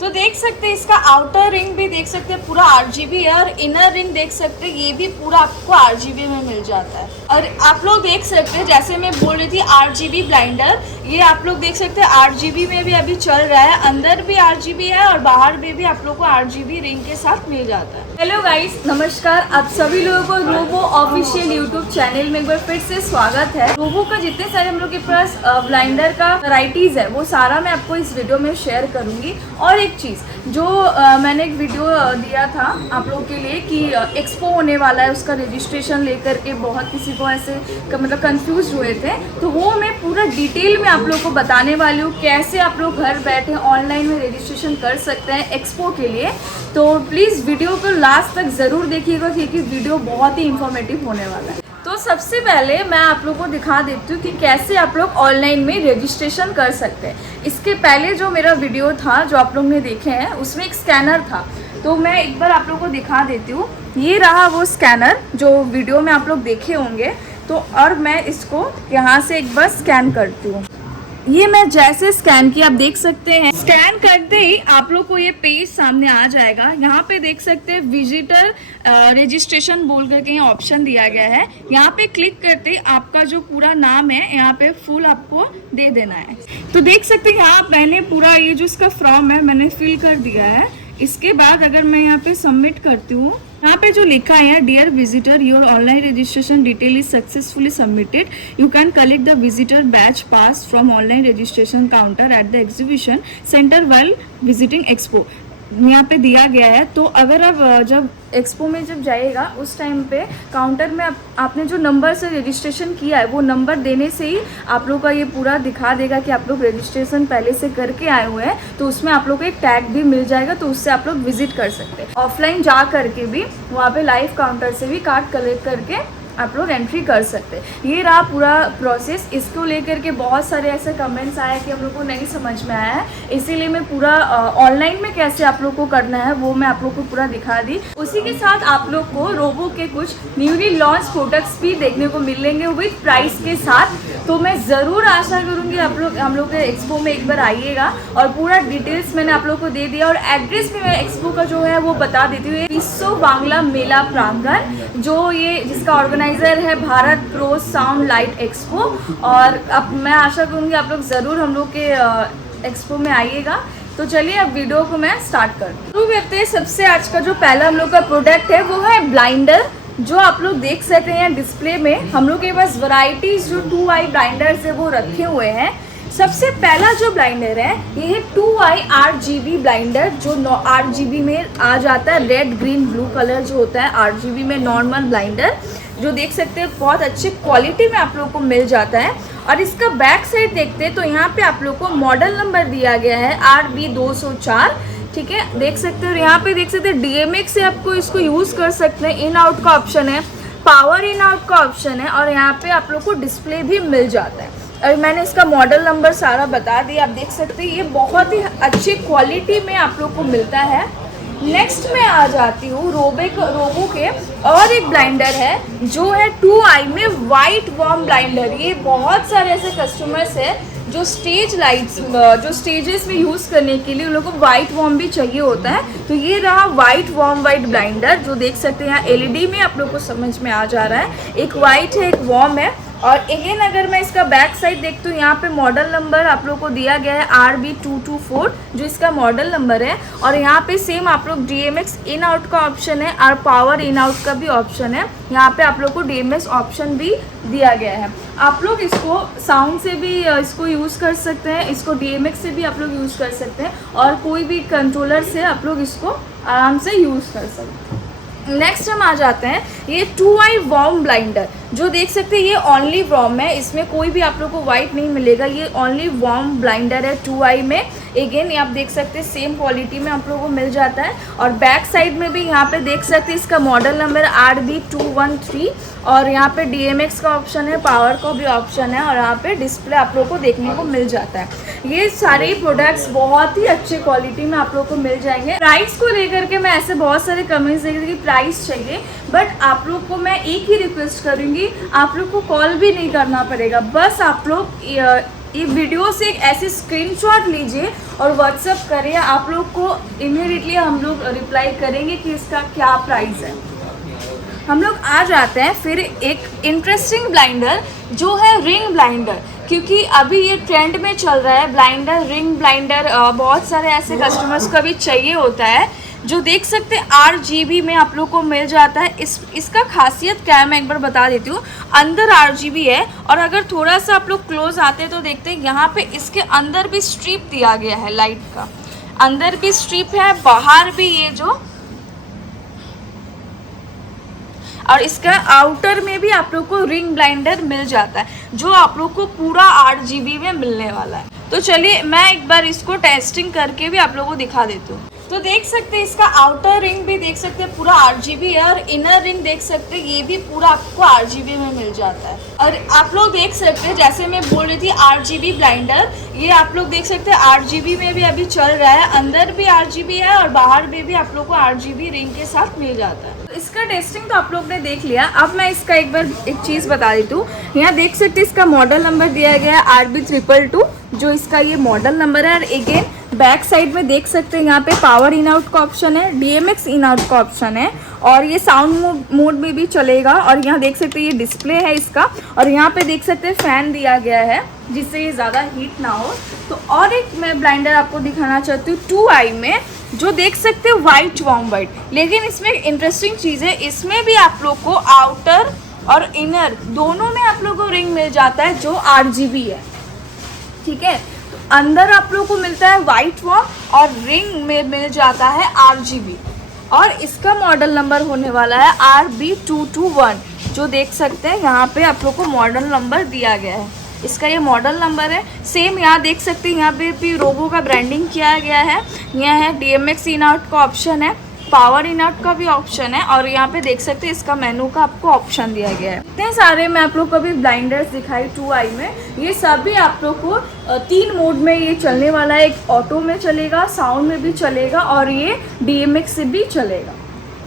तो देख सकते हैं इसका आउटर रिंग भी देख सकते हैं पूरा RGB है, और इनर रिंग देख सकते हैं ये भी पूरा आपको RGB में मिल जाता है। और आप लोग देख सकते हैं जैसे मैं बोल रही थी RGB ब्लाइंडर, ये आप लोग देख सकते हैं RGB में भी अभी चल रहा है, अंदर भी RGB है और बाहर में भी आप लोग को RGB रिंग के साथ मिल जाता है। हेलो गाइस, नमस्कार, आप सभी लोगों को रोबो ऑफिशियल यूट्यूब चैनल में एक बार फिर से स्वागत है। रोबो का जितने सारे हम लोग के पास ब्लाइंडर का वैरायटीज है वो सारा मैं आपको इस वीडियो में शेयर करूंगी। और एक चीज़ जो मैंने एक वीडियो दिया था आप लोगों के लिए कि एक्सपो होने वाला है, उसका रजिस्ट्रेशन लेकर के बहुत किसी को ऐसे मतलब कंफ्यूज हुए थे, तो वो मैं पूरा डिटेल में आप लोग को बताने वाली हूँ कैसे आप लोग घर बैठे ऑनलाइन में रजिस्ट्रेशन कर सकते हैं एक्सपो के लिए। तो प्लीज़ वीडियो को लास्ट तक ज़रूर देखिएगा क्योंकि वीडियो बहुत ही इंफॉर्मेटिव होने वाला है। तो सबसे पहले मैं आप लोगों को दिखा देती हूँ कि कैसे आप लोग ऑनलाइन में रजिस्ट्रेशन कर सकते हैं। इसके पहले जो मेरा वीडियो था जो आप लोग ने देखे हैं उसमें एक स्कैनर था, तो मैं एक बार आप लोगों को दिखा देती हूँ। ये रहा वो स्कैनर जो वीडियो में आप लोग देखे होंगे। तो और मैं इसको यहाँ से एक बार स्कैन करती हूँ। ये मैं जैसे स्कैन किया आप देख सकते हैं, स्कैन करते ही आप लोग को ये पेज सामने आ जाएगा। यहाँ पे देख सकते हैं विजिटर रजिस्ट्रेशन बोल करके यहाँ ऑप्शन दिया गया है। यहाँ पे क्लिक करते ही आपका जो पूरा नाम है यहाँ पे फुल आपको दे देना है। तो देख सकते हैं यहाँ मैंने पूरा ये जो इसका फॉर्म है मैंने फिल कर दिया है। इसके बाद अगर मैं यहाँ पे सबमिट करती हूँ, यहाँ पे जो लिखा है dear visitor your online registration detail is successfully submitted, you can collect the visitor badge pass from online registration counter at the exhibition centre while visiting expo, यहाँ पे दिया गया है। तो अगर आप जब एक्सपो में जब जाइएगा उस टाइम पे काउंटर में आपने जो नंबर से रजिस्ट्रेशन किया है वो नंबर देने से ही आप लोग का ये पूरा दिखा देगा कि आप लोग रजिस्ट्रेशन पहले से करके आए हुए हैं। तो उसमें आप लोग को एक टैग भी मिल जाएगा, तो उससे आप लोग विजिट कर सकते हैं। ऑफलाइन जा करके भी वहाँ पे लाइव काउंटर से भी कार्ड कलेक्ट करके आप लोग एंट्री कर सकते हैं। ये रहा पूरा प्रोसेस। इसको लेकर के बहुत सारे ऐसे कमेंट्स आए कि हम लोग को नहीं समझ में आया है, इसीलिए मैं पूरा ऑनलाइन में कैसे आप लोग को करना है वो मैं आप लोग को पूरा दिखा दी। उसी के साथ आप लोग को रोबो के कुछ न्यूली लॉन्च प्रोडक्ट्स भी देखने को मिलेंगे विद प्राइस के साथ। तो मैं ज़रूर आशा करूँगी आप लोग हम लोग के एक्सपो में एक बार आइएगा। और पूरा डिटेल्स मैंने आप लोग को दे दिया और एड्रेस भी मैं एक्सपो का जो है वो बता देती हूँ। विश्व बांग्ला मेला प्रांगण, जो ये जिसका ऑर्गेनाइजर है Bharat pro sound light expo. और अब मैं आशा करूँगी आप लोग ज़रूर हम लोग के एक्सपो में आइएगा। तो चलिए अब वीडियो को मैं स्टार्ट करते हैं। सबसे आज का जो पहला हम लोग का प्रोडक्ट है वो है ब्लाइंडर, जो आप लोग देख सकते हैं डिस्प्ले में। हम लोग के पास वैरायटीज जो 2i ब्लाइंडर्स है वो रखे हुए हैं। सबसे पहला जो ब्लाइंडर है ये है 2i RGB ब्लाइंडर, जो RGB में आ जाता है। रेड ग्रीन ब्लू कलर जो होता है RGB में नॉर्मल ब्लाइंडर, जो देख सकते हैं बहुत अच्छी क्वालिटी में आप लोग को मिल जाता है। और इसका बैक साइड देखते हैं तो यहाँ पे आप लोग को मॉडल नंबर दिया गया है RB204, ठीक है, देख सकते हो। यहाँ पे देख सकते हैं DMX से आपको इसको यूज़ कर सकते हैं। इन आउट का ऑप्शन है, पावर इन आउट का ऑप्शन है, और यहाँ पे आप लोग को डिस्प्ले भी मिल जाता है। और मैंने इसका मॉडल नंबर सारा बता दिया, आप देख सकते हैं। ये बहुत ही अच्छी क्वालिटी में आप लोग को मिलता है। नेक्स्ट मैं आ जाती हूँ रोबो के और एक ब्लाइंडर है जो है 2i में वाइट वॉर्म ब्लाइंडर। ये बहुत सारे ऐसे कस्टमर्स हैं जो स्टेज लाइट्स जो स्टेजेस में यूज़ करने के लिए उन लोगों को वाइट वॉर्म भी चाहिए होता है। तो ये रहा वाइट वॉर्म वाइट ब्लाइंडर, जो देख सकते हैं यहाँ LED में आप लोग को समझ में आ जा रहा है। एक वाइट है, एक वॉर्म है। और अगेन अगर मैं इसका बैक साइड देखती हूँ, यहाँ पे मॉडल नंबर आप लोग को दिया गया है RB224, जो इसका मॉडल नंबर है। और यहाँ पे सेम आप लोग DMX इन आउट का ऑप्शन है और पावर इन आउट का भी ऑप्शन है। यहाँ पे आप लोग को DMX ऑप्शन भी दिया गया है। आप लोग इसको साउंड से भी इसको यूज़ कर सकते हैं, इसको DMX से भी आप लोग यूज़ कर सकते हैं, और कोई भी कंट्रोलर से आप लोग इसको आराम से यूज़ कर सकते हैं। नेक्स्ट हम आ जाते हैं ये 2i वॉर्म ब्लाइंडर, जो देख सकते हैं ये ओनली वॉर्म है, इसमें कोई भी आप लोग को वाइट नहीं मिलेगा। ये ओनली वॉर्म ब्लाइंडर है 2i में। अगेन आप देख सकते हैं सेम क्वालिटी में आप लोगों को मिल जाता है। और बैक साइड में भी यहाँ पे देख सकते हैं इसका मॉडल नंबर RB213, और यहाँ पे DMX का ऑप्शन है, पावर का भी ऑप्शन है, और यहाँ पे डिस्प्ले आप लोग को देखने को मिल जाता है। ये सारे प्रोडक्ट्स बहुत ही अच्छे क्वालिटी में आप लोग को मिल जाएंगे। प्राइस को लेकर के मैं ऐसे बहुत सारे कमेंट्स देख रही थी कि प्राइस चाहिए, बट आप लोग को मैं एक ही रिक्वेस्ट करूँगी, आप लोग को कॉल भी नहीं करना पड़ेगा। बस आप लोग ये वीडियो से एक ऐसे स्क्रीनशॉट लीजिए और व्हाट्सअप करें, आप लोग को इमीडिएटली हम लोग रिप्लाई करेंगे कि इसका क्या प्राइस है। हम लोग आ जाते हैं फिर एक इंटरेस्टिंग ब्लाइंडर जो है रिंग ब्लाइंडर, क्योंकि अभी ये ट्रेंड में चल रहा है ब्लाइंडर, रिंग ब्लाइंडर। बहुत सारे ऐसे कस्टमर्स को भी चाहिए होता है जो देख सकते हैं RGB में आप लोग को मिल जाता है। इसका खासियत क्या है मैं एक बार बता देती हूँ। अंदर RGB है और अगर थोड़ा सा आप लोग क्लोज आते हैं तो देखते हैं यहाँ पे इसके अंदर भी स्ट्रिप दिया गया है लाइट का, अंदर भी स्ट्रिप है, बाहर भी ये जो, और इसका आउटर में भी आप लोग को रिंग ब्लाइंडर मिल जाता है जो आप लोग को पूरा 8GB में मिलने वाला है। तो चलिए मैं एक बार इसको टेस्टिंग करके भी आप लोगों को दिखा देती हूँ। तो देख सकते हैं इसका आउटर रिंग भी देख सकते हैं पूरा 8GB है और इनर रिंग देख सकते हैं ये भी पूरा आपको 8GB में मिल जाता है। और आप लोग देख सकते हैं जैसे मैं बोल रही थी 8GB ब्लाइंडर, ये आप लोग देख सकते हैं 8GB में भी अभी चल रहा है, अंदर भी 8GB है और बाहर में भी आप लोग को 8GB रिंग के साथ मिल जाता है। तो इसका टेस्टिंग तो आप लोग ने देख लिया। अब मैं इसका एक बार एक चीज़ बता देती हूँ। यहाँ देख सकते हैं इसका मॉडल नंबर दिया गया है RB222 जो इसका ये मॉडल नंबर है। और अगेन बैक साइड में देख सकते हैं यहाँ पे पावर इन आउट का ऑप्शन है, DMX इन आउट का ऑप्शन है और ये साउंड मोड में भी चलेगा। और यहाँ देख सकते हैं ये डिस्प्ले है इसका, और यहाँ पे देख सकते हैं फैन दिया गया है जिससे ये ज़्यादा हीट ना हो। तो और एक मैं ब्लाइंडर आपको दिखाना चाहती हूँ 2i में, जो देख सकते हो वाइट वार्म वाइट। लेकिन इसमें इंटरेस्टिंग चीज़ है, इसमें भी आप लोग को आउटर और इनर दोनों में आप लोग को रिंग मिल जाता है जो 8GB है, ठीक है। तो अंदर आप लोग को मिलता है वाइट वार्म और रिंग में मिल जाता है 8GB। और इसका मॉडल नंबर होने वाला है RB221 जो देख सकते हैं यहाँ पे आप लोग को मॉडल नंबर दिया गया है, इसका ये मॉडल नंबर है। सेम यहाँ देख सकते हैं यहाँ पे भी रोबो का ब्रांडिंग किया गया है। यहाँ है DMX इन आउट का ऑप्शन है, पावर इन आउट का भी ऑप्शन है और यहाँ पे देख सकते हैं इसका मेनू का आपको ऑप्शन दिया गया है। इतने सारे मैं आप लोग को भी ब्लाइंडर्स दिखाई 2i में, ये सभी आप लोग को 3 मोड में ये चलने वाला है। एक ऑटो में चलेगा, साउंड में भी चलेगा और ये DMX से भी चलेगा।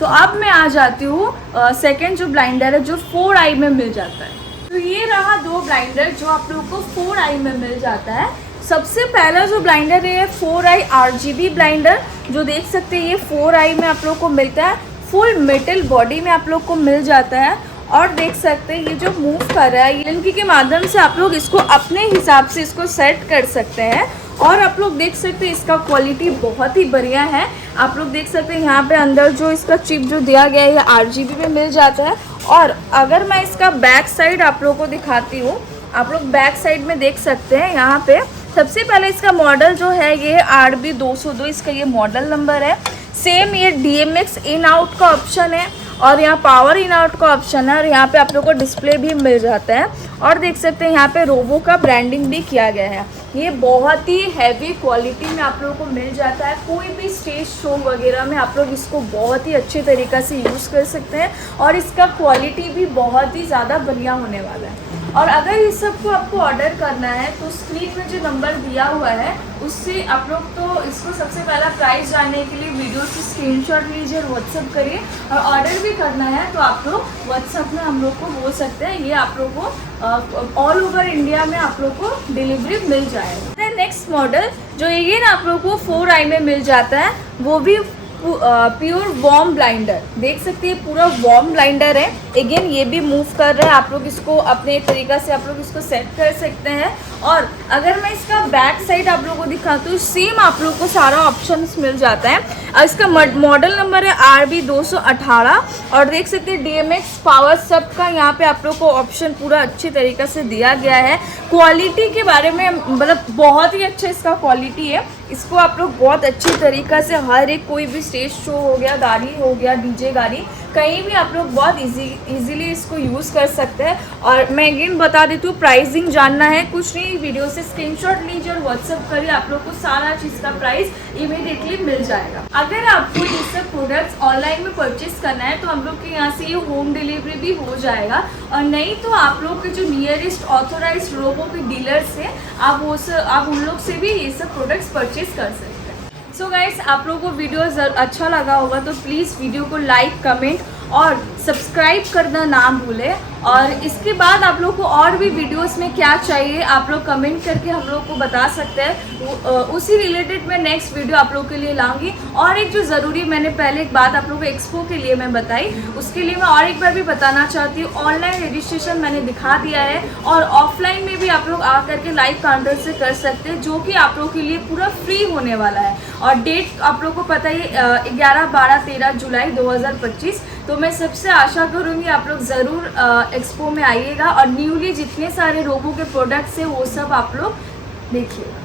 तो अब मैं आ जाती हूँ सेकेंड जो ब्लाइंडर है जो 4i में मिल जाता है। तो ये रहा 2 ब्लाइंडर जो आप लोग को 4i में मिल जाता है। सबसे पहला जो ब्लाइंडर है 4i RGB ब्लाइंडर जो देख सकते हैं ये 4i में आप लोग को मिलता है, फुल मेटल बॉडी में आप लोग को मिल जाता है। और देख सकते हैं ये जो मूव कर रहा है लिंकी के माध्यम से आप लोग इसको अपने हिसाब से इसको सेट कर सकते हैं। और आप लोग देख सकते हैं इसका क्वालिटी बहुत ही बढ़िया है। आप लोग देख सकते हैं यहाँ पे अंदर जो इसका चिप जो दिया गया है ये 8GB में मिल जाता है। और अगर मैं इसका बैक साइड आप लोग को दिखाती हूँ, आप लोग बैक साइड में देख सकते हैं यहाँ पे सबसे पहले इसका मॉडल जो है ये RB202 इसका ये मॉडल नंबर है। सेम ये DMX इन आउट का ऑप्शन है और यहाँ पावर इन आउट का ऑप्शन है और यहाँ पे आप लोग को डिस्प्ले भी मिल जाता है। और देख सकते हैं यहाँ पे रोबो का ब्रांडिंग भी किया गया है। ये बहुत ही हैवी क्वालिटी में आप लोगों को मिल जाता है। कोई भी स्टेज शो वगैरह में आप लोग इसको बहुत ही अच्छे तरीक़े से यूज़ कर सकते हैं और इसका क्वालिटी भी बहुत ही ज़्यादा बढ़िया होने वाला है। और अगर इस सब को आपको ऑर्डर करना है तो स्क्रीन में जो नंबर दिया हुआ है उससे आप लोग तो इसको सबसे पहला प्राइस जानने के लिए वीडियो से स्क्रीनशॉट लीजिए और व्हाट्सअप करिए। और ऑर्डर भी करना है तो आप लोग व्हाट्सअप में हम लोग को बोल सकते हैं, ये आप लोग को ऑल ओवर इंडिया में आप लोग को डिलीवरी मिल जाएगा। नेक्स्ट मॉडल जो ये ना आप लोग को 4i में मिल जाता है वो भी प्योर वार्म ब्लाइंडर देख सकते हैं, पूरा वार्म ब्लाइंडर है। अगेन ये भी मूव कर रहा है, आप लोग इसको अपने तरीक़ा से आप लोग इसको सेट कर सकते हैं। और अगर मैं इसका बैक साइड आप लोगों को दिखाती हूँ सेम आप लोग को सारा ऑप्शंस मिल जाता है। और इसका मॉडल नंबर है RB218 और देख सकते हैं DMX पावर सब का यहाँ पे आप लोग को ऑप्शन पूरा अच्छे तरीक़े से दिया गया है। क्वालिटी के बारे में मतलब बहुत ही अच्छा इसका क्वालिटी है। इसको आप लोग बहुत अच्छी तरीक़े से हर एक कोई भी स्टेज शो हो गया, गाड़ी हो गया, DJ गाड़ी, कहीं भी आप लोग बहुत इजीली इसको यूज़ कर सकते हैं। और मैं अगेन बता देती हूँ प्राइसिंग जानना है कुछ नहीं, वीडियो से स्क्रीनशॉट लीजिए और व्हाट्सअप करिए, आप लोग को सारा चीज़ का प्राइस इमीडिएटली मिल जाएगा। अगर आपको ये सब प्रोडक्ट्स ऑनलाइन में परचेस करना है तो हम लोग के यहाँ से ये होम डिलीवरी भी हो जाएगा। और नहीं तो आप लोग के जो नियरेस्ट ऑथोराइज रोबो के डीलर्स हैं आप उन लोग से भी ये सब प्रोडक्ट्स परचेस कर सकते हैं। सो गाइस, आप लोगों को वीडियो अच्छा लगा होगा तो प्लीज़ वीडियो को लाइक, कमेंट और सब्सक्राइब करना ना भूलें। और इसके बाद आप लोग को और भी वीडियोस में क्या चाहिए आप लोग कमेंट करके हम लोग को बता सकते हैं, उसी रिलेटेड मैं नेक्स्ट वीडियो आप लोग के लिए लाऊंगी। और एक जो ज़रूरी मैंने पहले एक बात आप लोग को एक्सपो के लिए मैं बताई, उसके लिए मैं और एक बार भी बताना चाहती हूँ, ऑनलाइन रजिस्ट्रेशन मैंने दिखा दिया है और ऑफलाइन में भी आप लोग आ करके लाइव काउंटर से कर सकते हैं, जो कि आप लोग के लिए पूरा फ्री होने वाला है। और डेट आप लोग को पता ही 11, 12, 13 जुलाई 2025। तो मैं सबसे आशा करूँगी आप लोग ज़रूर एक्सपो में आइएगा और न्यूली जितने सारे रोबो के प्रोडक्ट्स हैं वो सब आप लोग देखिएगा।